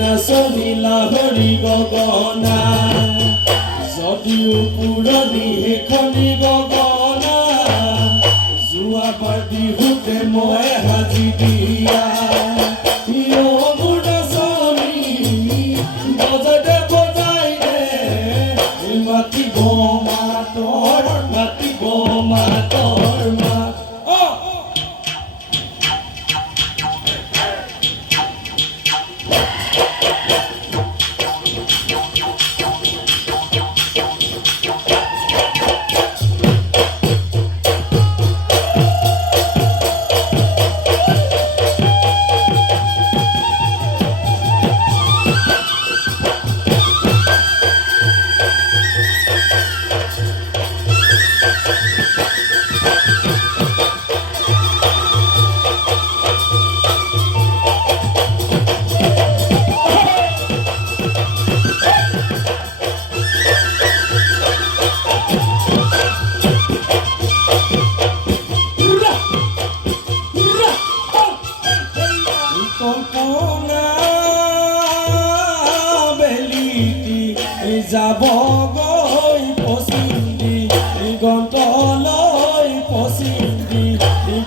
নাচনীলা হৰি গগনা যদিও পুৰণি সেইখনি গগনা যোৱাবাৰ বিহুতে মই সাজি দিয়া মোৰ নাচনী বজাই দে মাতিব মাতৰ মাত যাব গৈ পচিন্দি গন্তলৈ পচিন্দি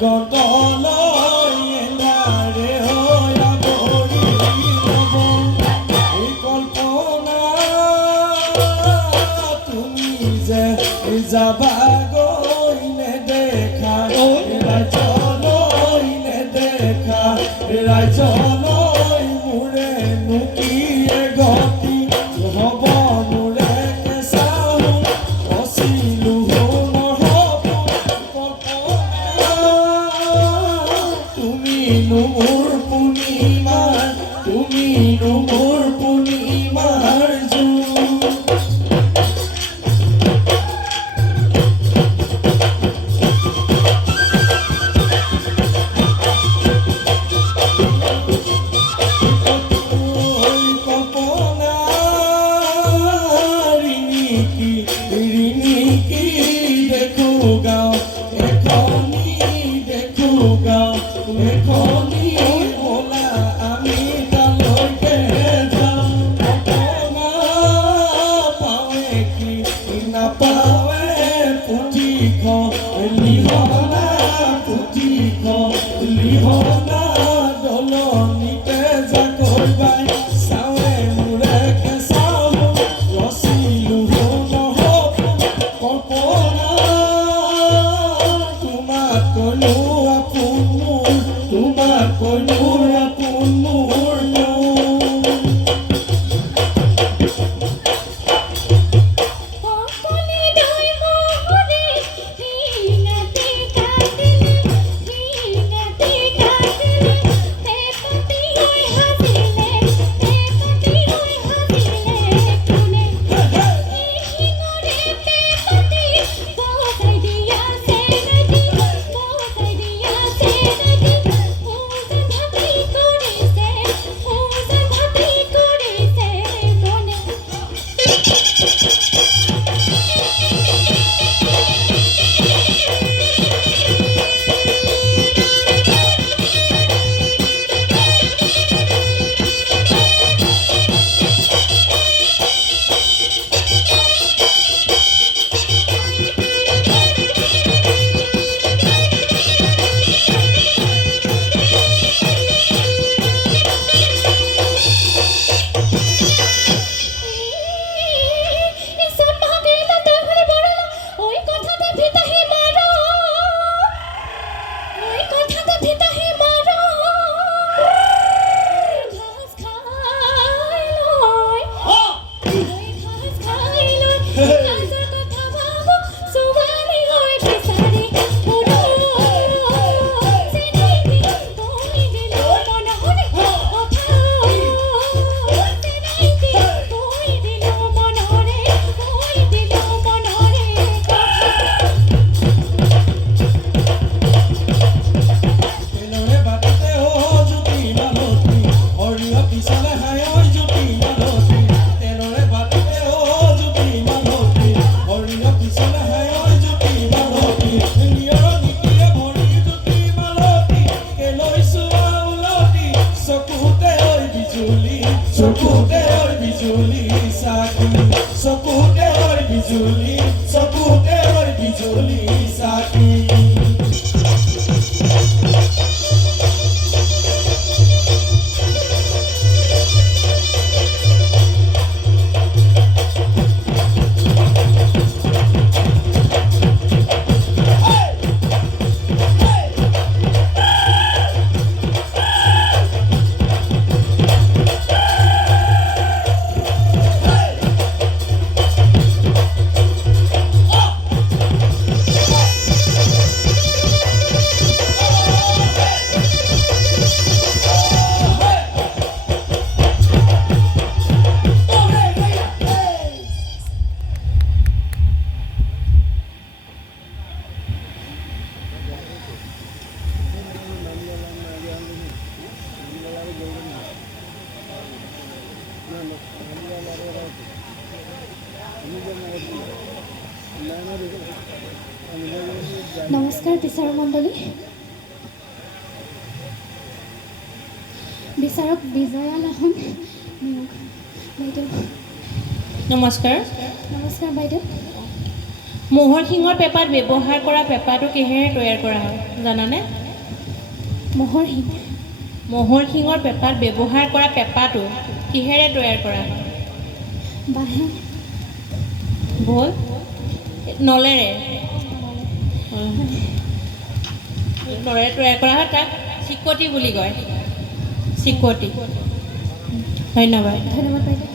গন্তলৈ এন্ধাৰে হৈ আৱৰি ল'ব কল্পনা তুমি যে যাবা গৈ নেদেখা ৰাজ্যলৈ নেদেখা ৰাজ্যলৈ মোৰে নুকিয়ে গতি হ'ব মোৰ পূৰ্ণিমাৰ জোন চকুতে ঐ বিজুলি চাকি চকুতে ঐ বিজুলি চকুতে ঐ বিজুলি চাকি নমস্কাৰ বিচাৰক মণ্ডলী বিচাৰক বিজয়া লাহন নিয়োগ বাইদেউ নমস্কাৰ নমস্কাৰ বাইদেউ ম'হৰ শিঙৰ পেপাত ব্যৱহাৰ কৰা পেপাটো কিহেৰে তৈয়াৰ কৰা হয় জানানে ম'হৰ শিং ম'হৰ শিঙৰ পেপাত ব্যৱহাৰ কৰা পেপাটো কিহেৰে তৈয়াৰ কৰা হয় বাঁহে ভুল নলেৰে নলেৰে তৈয়াৰ কৰা হয় তাক চিকটি বুলি কয় চিকটি ধন্যবাদ ধন্যবাদ বাইদেউ